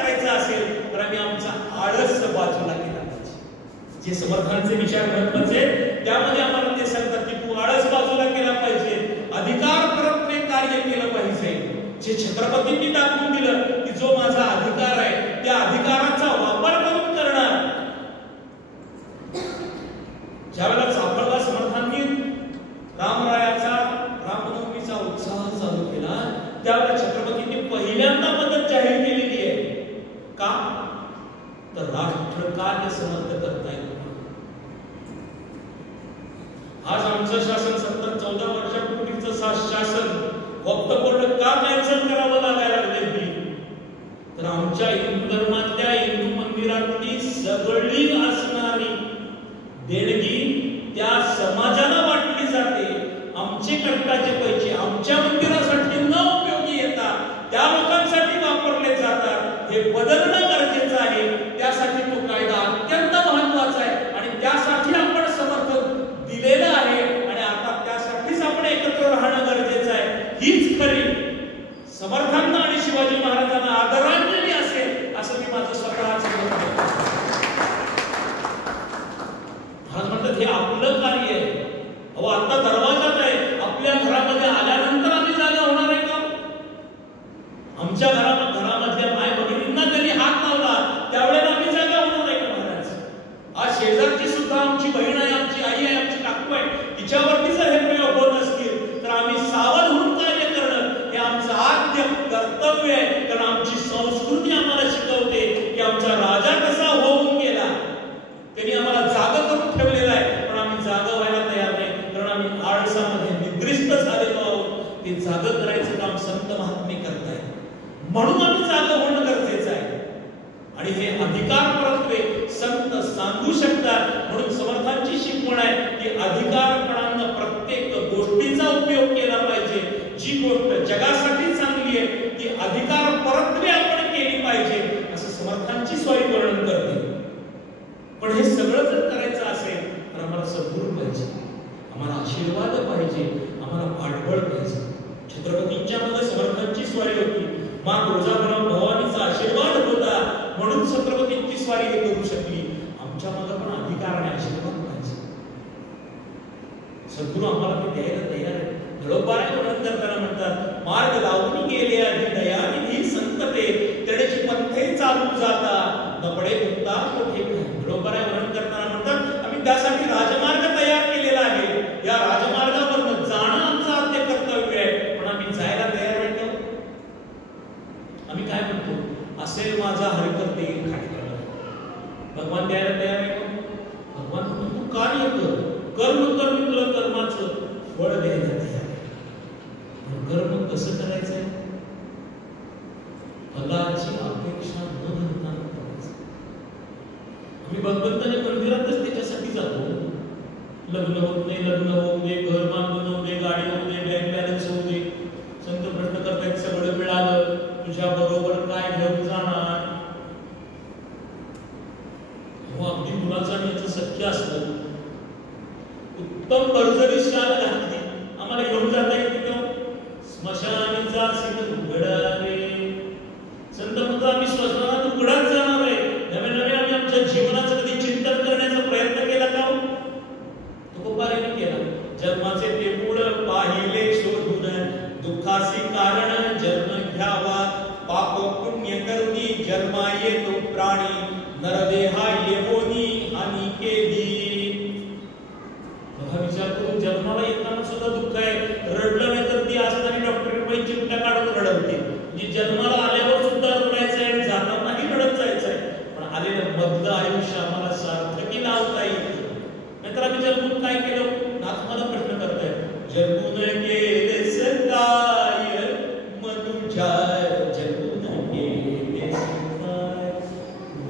करायचं असेल तर आम्ही आमचा आळस बाजूला केला पाहिजे. जे समर्थांचे विचार महत्वाचे त्यामध्ये आम्हाला ते सांगतात की तू आळस बाजूला केला पाहिजे, अधिकार परत्वे कार्य केलं पाहिजे. जे छत्रपतींनी दाखवून दिलं की जो माझा अधिकार आहे त्या अधिकाराचा वापर करून करणार. ज्यावेळेला चाफळला समर्थांनी रामरायाचा रामनवमीचा उत्साह चालू केला त्यावेळेला छत्रपतींनी पहिल्यांदा मदत जाहीर केलेली आहे. का तर राष्ट्र कार्य समर्थ करता येईल. आज आमचं शासन 14 वर्षापूर्वीचं शासन वक्तपूर्ण का कॅन्सल करावं लागायला लागले तर आमच्या हिंदू धर्मातल्या हिंदू मंदिरातली सगळी असणारी देणगी त्या समाजाला वाटली जाते. आमचे कष्टाचे पैसे आमच्या मंदिरासाठी न उपयोगी येतात त्या लोकांसाठी वापरले जातात. हे बदलणं गरजेचं आहे. त्यासाठी तो कायदा अत्यंत महत्वाचा आहे आणि त्यासाठी आपण समर्थन दिलेलं आहे आणि आता त्यासाठीच आपण एकत्र राहणं गरजेचं आहे. हीच खरी समर्थांना आणि शिवाजी महाराजांना आदरांजली असेल असं मी माझं स्वतःच मत करतो. महाराज म्हणतात हे आपलं कार्य आहे. अहो आता दरवाजात आहे, आपल्या घरामध्ये आल्यानंतर आम्ही जागा होणार आहे का? आमच्या घरामधल्या माय भगिनींना त्यांनी हात लावला त्यावेळेला आम्ही जागा होणार आहे का महाराज? आज शेजारची सुद्धा आमची बहीण आहे, आमची आई आहे, आमची काकू आहे, तिच्यावरती जर हे प्रयोग होत असतील तर आम्ही सावध होऊन कार्य करणं हे आमचं आद्य कर्तव्य आहे. कारण आमची संस्कृती आम्हाला शिकवते की आमचा राजा कसा होऊन गेला, त्यांनी आम्हाला जागा करून ठेवलेला आहे पण आम्ही जागा व्हायला तयार नाही कारण आम्ही आळसामध्ये निद्रिस्त झालेलो आहोत. ते जागा करायचं काम संत महात्मे करतायत म्हणून आम्ही जागा होणं गरजेचं आहे. आणि हे अधिकार परत्वे संत सांगू शकतात म्हणून समर्थांची शिकवण आहे की अधिकारपणानं प्रत्येक गोष्टीचा उपयोग केला पाहिजे. जी गोष्ट जगासाठी चांगली आहे ती अधिकार परत्वे आपण केली पाहिजे असं समर्थांची स्वारी वर्णन करते. पण हे सगळं जर करायचं असेल तर आम्हाला सद्गुरू पाहिजे, आम्हाला आशीर्वाद पाहिजे, आम्हाला पाठबळ पाहिजे. छत्रपतींच्या मध्ये समर्थांची स्वारी होती, मां तुळजाभवानी भवानीचा आशीर्वाद होता म्हणून छत्रपतींची स्वारी हे करू शकली. आमच्या मध्ये पण अधिकार आणि आशीर्वाद पाहिजे. सद्गुरू आम्हाला ते द्यायला तयार आहे. दळोबाराय वर्णन करताना म्हणतात मार्ग लावून गेले आणि दयानिधी संतते तेडेची पंथे चालू जाता नपडे मुक्ता कोठे. दळोबाराय वर्णन करताना म्हणतात आम्ही त्यासाठी राजमार्ग तयार केलेला आहे. या राजमार्गावर जाणं आमचं आद्य कर्तव्य आहे पण आम्ही जायला तयार नाही का? आम्ही काय म्हणतो असेल माझा हरकत देईल खाटला. भगवान द्यायला तयार आहे का? भगवान म्हणतो तू कार्य कर, कर्म कर, मी तुला कर्माचं फळ द्यायला तयार आहे. कर्म कसं करायचंय? फलाची अपेक्षा न धरता करायचं. आम्ही भगवंताच्या मंदिरातच त्याच्यासाठी जातो. लग्न होत नाही, लग्न होऊ दे, घर बांधून होऊ दे, गाडी होऊ दे, बँक बॅलन्स होऊ दे. संत प्रश्न करतायत सगळं मिळालं तुझ्या बरोबर काय घेऊन जाणार? हो अगदी कुणाचं आणि याचं सत्य असतं. उत्तम बर्जरी शाल घातली आम्हाला घेऊन जाता येत का? स्मशानीचा सिंह उघडावे. संत म्हणतो आम्ही श्मशानात उघडाच जाणार आहे. नवे नवे आम्ही आमच्या जीवनाचं कधी चिंतन करण्याचा प्रयत्न केला का? तुकोबारायांनी केला. जन्माचे टेपूळ पाहिले शोधून दुःखासी कारण जन्म घ्यावा. पाप पुण्य करुनी जन्मा येतो प्राणी नरदेहा येवोनी हानी केली. बघा विचार करून जन्माला येताना सुद्धा दुःख आहे. रडलं नाही तर ती असणारी डॉक्टरकडे चिमटा काढून रडवते. म्हणजे जन्माला आल्यावर सुद्धा रडायचं आहे आणि जातानाही रडत जायचं आहे. पण आलेलं मधलं आयुष्य आम्हाला सार्थकी लावता येईल. नाहीतर आम्ही जन्मून काय केलं? नाथ मला प्रश्न करतायत जन्मून केलेस काय मनुजा जन्मून केलेस काय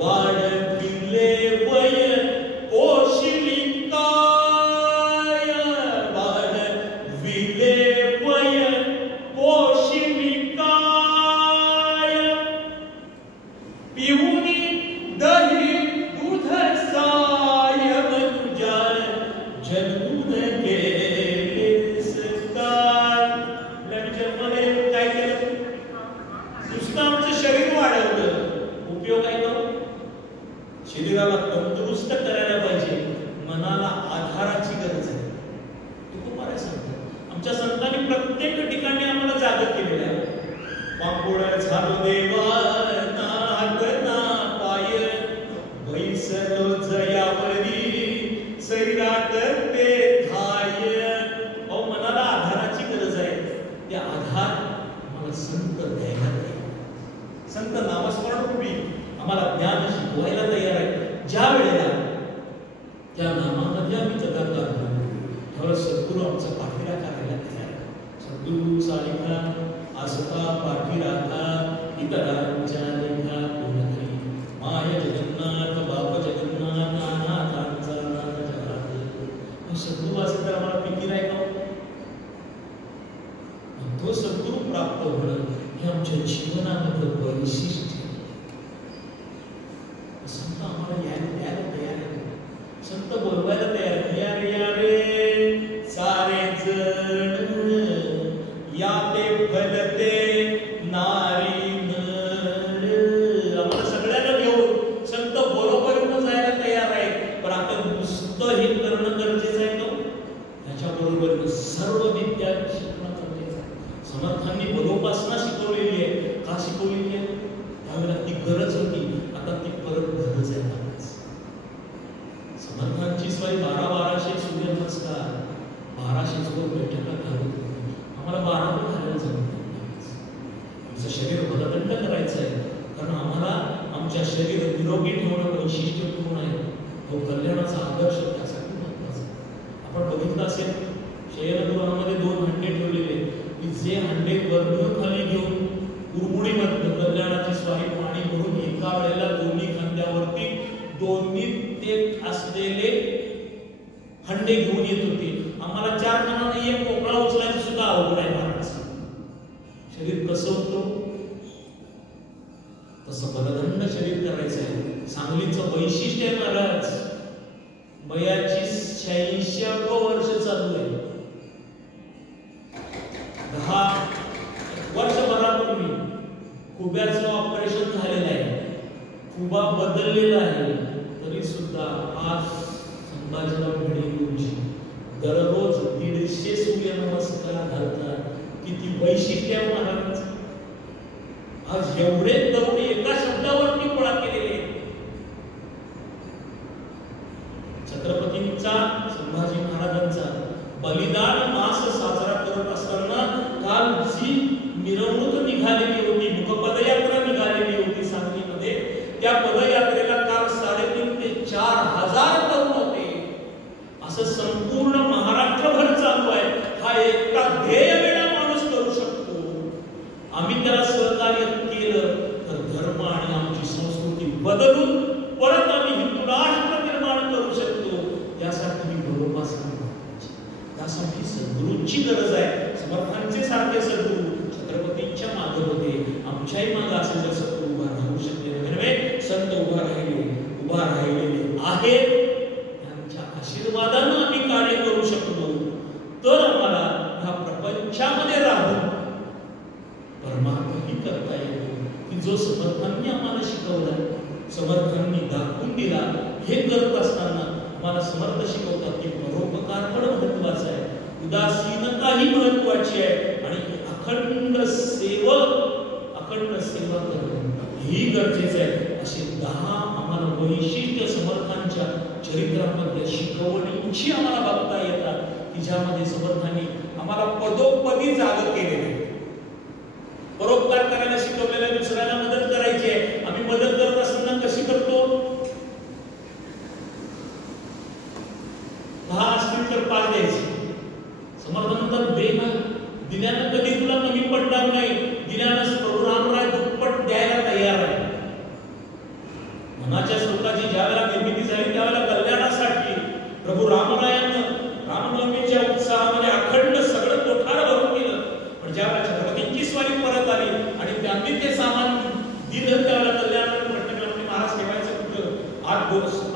वाढविले वय पोषिली काय वाढविले वय पोषिली काय पिऊनी दही दूध साय मनुजा जन्मून केलेस काय. जन्माला काय केलं? नुसतं आमचं शरीर वाढवलं आम्हाला ज्ञान शिकवायला तयार आहे. ज्या वेळेला त्या नामामध्ये आम्ही कथा करतो त्यावेळेस सद्गुरू आमचा पाठीरा करायला तयार आहे. सद्गुरू सालिका आसता पाठीराखा इतरांच्या लेखा कोणतरी माय जगन्नाथ बाप जगन्नाथ अनाथांचा नाथ जगात. सद्गुरू असेल तर आम्हाला फिकीर आहे का? तो सद्गुरू प्राप्त होणं हे आमच्या जीवनामध्ये वैशिष्ट्य. संत आम्हाला यायला तयार आहे. संत बोलवायला तयार. या रे सारे जण या ते फलते नारी नर. आम्हाला सगळ्यांना घेऊन संत बरोबर जायला तयार आहे. पण आता नुसतं हे करणं गरजेचं आहे का? त्याच्याबरोबर सर्व विद्या शिकणं गरजेचं आहे. समर्थांनी बरोपासना शिकवलेली आहे. का शिकवलेली आहे? त्यावेळेला ती गरज होती. आता ती परत गरज आहे. समर्थांची स्वाई 1200 सूर्यनमस्कार 1200 बैठका घालत. आम्हाला 12 पण घालायला जमत नाही. आमचं शरीर बददंड करायचं आहे. कारण आम्हाला आमच्या शरीर निरोगी ठेवणं वैशिष्ट्यपूर्ण आहे. तो कल्याणाचा आदर्श त्यासाठी महत्वाचा आहे. आपण बघितलं असेल शयनगृहामध्ये 2 हंडे ठेवलेले की जे हंडे वरून खाली घेऊन उरमुडीमधनं कल्याणाची स्वारी पाणी भरून एका वेळेला दोन्ही खांद्यावरती दोन्ही ते असलेले हंडे घेऊन येत होते. आम्हाला 4 जणांना एक मोकळा उचलायचं सुद्धा अवघड आहे. महाराज शरीर कसं होतं तसं बलदंड शरीर करायचं आहे. सांगलीचं वैशिष्ट्य आहे महाराज. वयाची 86 वर्ष चालू आहे. 10 वर्षभरापूर्वी खुब्याचं ऑपरेशन झालेलं आहे. खुबा बदललेला आहे. तरी सुद्धा आज संभाजीराव भिडे गुरुजी दररोज 150 सूर्यनमस्कार घालतात. किती वैशिष्ट्य आहे महाराज. आज एवढे तरुण एका शब्दावरती गोळा केलेले. छत्रपतींचा संभाजी महाराजांचा बलिदान मास साजरा करत असताना काल जी मिरवणूक निघालेली होती, मुखपदयात्रा निघालेली होती सांगलीमध्ये, त्या पदयात्रेला काल 3,500 ते 4,000 तरुण होते. असं संपूर्ण महाराष्ट्रभर चालू आहे. हा एकटा ध्येय वेळा माणूस करू शकतो. आम्ही त्याला सहकार्य केलं तर धर्म आणि आमची संस्कृती बदलून परत आम्ही हिंदू राष्ट्र निर्माण करू शकतो. त्यासाठी मी बरोपासना करायची. त्यासाठी सद्गुरूंची गरज आहे. समर्थांचे सारखे सद्गुरू छत्रपतींच्या मागे होते. आमच्याही मागे असेल तर सद्गुरू उभा राहू शकले नव्हे. संत उभा राहिलेले आहेत. त्यांच्या आशीर्वादानं आम्ही कार्य करू शकतो. तर आम्हाला ह्या प्रपंचामध्ये राहून परमार्थही करता येतो की जो समर्थांनी आम्हाला शिकवला, समर्थांनी दाखवून दिला. हे करत असताना आम्हाला समर्थ शिकवतात की परोपकार पण महत्वाचा आहे, उदासीनता ही महत्वाची आहे आणि अखंड सेवा करणं ही गरजेचं आहे. असे 10 आम्हाला वैशिष्ट्य समर्थांच्या चरित्रामध्ये शिकवणींची आम्हाला बघता येतात की ज्यामध्ये समर्थांनी आम्हाला पदोपदी जाग केलेले. परोपकार करायला शिकवलेला, दुसऱ्याला मदत करायची आहे. आम्ही मदत करत असताना कशी करतो? 10 असतील तर 5 द्यायचे. समर्थांना दे ना, दिल्यानं कधी तुला कमी पडणार नाही. दिल्यानं प्रभू रामराय दुप्पट द्यायला तयार आहे. मनाच्या श्लोकाची ज्यावेळेला निर्मिती झाली त्यावेळेला कल्याणासाठी प्रभू रामरायांना रामनवमीच्या उत्साहामध्ये अखंड सगळं कोठार भरून गेलं. पण ज्यावेळेला छत्रपतींची स्वारी परत आली आणि त्यांनी ते सामान दिलं त्यावेळेला कल्याणाला प्रश्न केला म्हणजे महाराज ठेवायचं कुठं?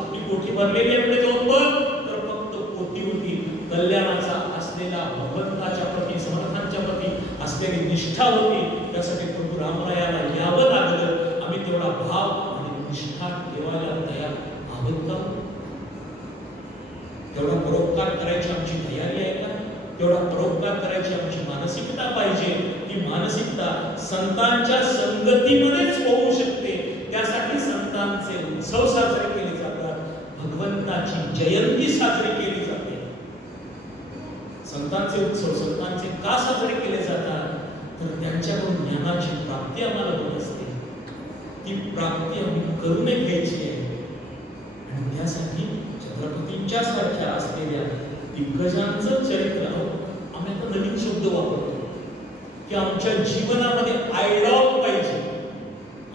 आपली कोठी भरलेली आहे म्हणजे जाऊन बघ. तर फक्त कोठी होती. कल्याणाचा असलेला भगवंताच्या प्रती, समर्थांच्या प्रती असलेली निष्ठा होती. त्यासाठी प्रभू रामरायाला यावं लागलं. आम्ही तेवढा भाव आणि निष्ठा ठेवायला तयार आहोत का? तेवढा परोपकार करायची आमची तयारी आहे का? तेवढा परोपकार करायची आमची मानसिकता पाहिजे. ती मानसिकता संतांच्या संगतीमध्येच होऊ शकते. त्यासाठी संतांचे उत्सव साजरे केले जातात. भगवंताची जयंती साजरी केली जाते. संतांचे उत्सव संतांचे का साजरे केले जातात? तर त्यांच्याकडून ज्ञानाची प्राप्ती आम्हाला होत असते. ती प्राप्ती आम्ही करून घ्यायची आहे. आणि त्यासाठी छत्रपतींच्या सारख्या असलेल्या दिग्गजांचं चरित्र आम्ही आता नवीन शब्द वापरतो की आमच्या जीवनामध्ये आयडॉल पाहिजे.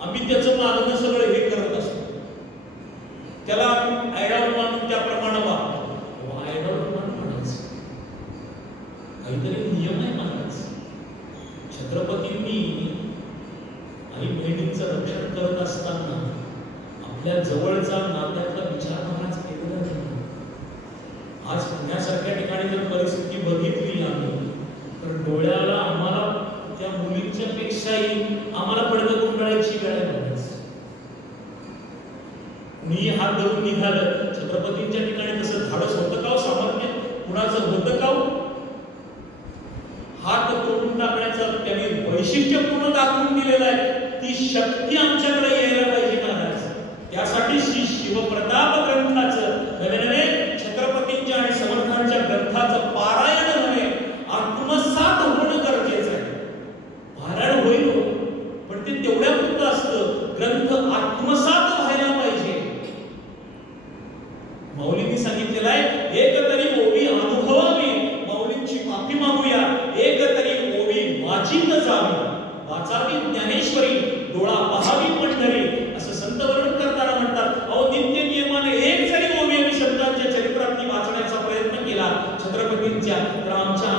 आम्ही त्याचं मागणं सगळं हे करत असतो, त्याला आयडॉल मानून त्याप्रमाणे वागतो. आयडॉल म्हणायचं काहीतरी नियम आहे मानायचं. छत्रपतींनी आई बहिणींचं रक्षण करत असताना आपल्या जवळचा नात्यातला विचार महाराज केलेला नाही. आज पुण्यासारख्या ठिकाणी जर परिस्थिती बघितली आम्ही तर डोळ्याला आम्हाला त्या मुलींच्या पेक्षाही आम्हाला पडदं गुंडाळायची वेळ आहे. कुणी हात धरून निघालं छत्रपतींच्या ठिकाणी तसं धाडस होतं का? सामर्थ्य कुणाचं होतं का? हात तोडून टाकण्याचं त्यांनी वैशिष्ट्यपूर्ण दाखवून दिलेलं आहे. ती शक्ती आमच्याकडे यायला पाहिजे महाराज. त्यासाठी श्री शिवप्रताप ग्रंथाचं नव्हे छत्रपतींच्या आणि समर्थांच्या ग्रंथाचं पारायण नव्हे आत्मसात होणं गरजेचं आहे. पारायण होईल पण ते तेवढ्या पुरतं असतं, ग्रंथ आत्मसात व्हायला पाहिजे. मौलींनी सांगितलेलं आहे एक तरी ओवी अनुभवावी, मौलींची माफी मागूया, एक तरी ओवी वाचित जावी, वाचावी ज्ञानेश्वरी, डोळा पहावी पंढरी, असं संत वर्णन करताना म्हणतात. अहो नित्य नियमाने एक जरी ओवी आम्ही शब्दांच्या चरित्रातली वाचण्याचा प्रयत्न केला छत्रपतींच्या तर आमच्या